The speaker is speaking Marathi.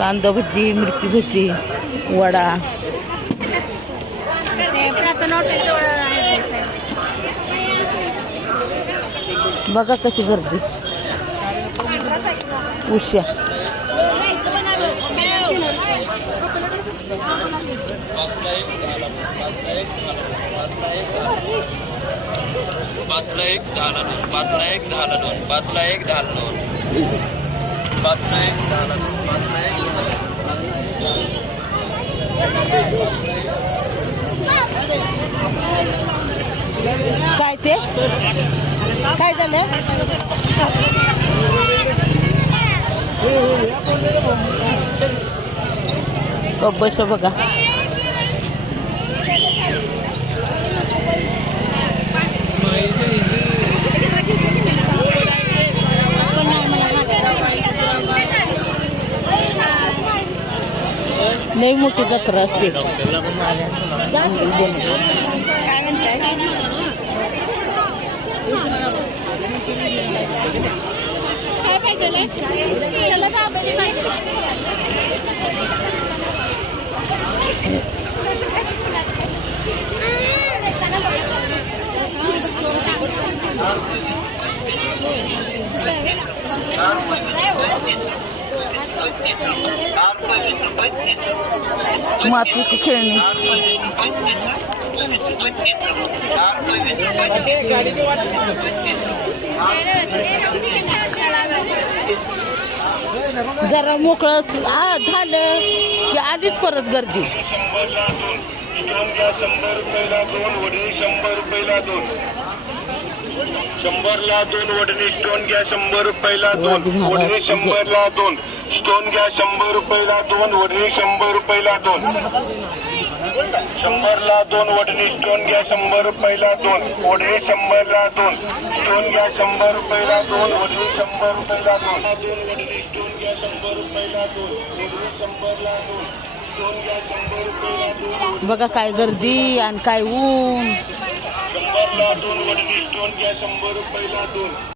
कांदा भजी, मिरची भजी, वडा. बघा कशी गर्दी. उश्या पाचला एक दहाला दोन, पाचला एक दहाला दोन, पाचला एक दहाला दोन, पाचला एक दहाला दोन, पाचला एक काय ते काय झालं. बस बघा. लई मोठी जत्रा असते. मातीची खेळणी. जरा मोकळं झालं की आधीच परत गर्दी. 100 रुपयाला 2 वडणी, 100 रुपयाला 2. 100ला 2 वडणी स्टोन घ्या, 100 रुपयाला 2 वडणी, 100ला 2 स्टोन घ्या, 100 रुपयाला 2 वडणी, 100 रुपयाला 2. 100ला 2 वडणी स्टोन घ्या, 100 रुपयाला 2 वडणी, 100ला 2 स्टोन घ्या, 100 रुपयाला 2 वडणी, 100 रुपयाला 2 वडणी स्टोन घ्या, 100 रुपयाला 2 वडणी, 100ला 2 स्टोन घ्या, 100 रुपयाला 2. बघा काय गर्दी आणि काय ऊन. 100ला 2 वडणी स्टोन घ्या, 100 रुपयाला 2.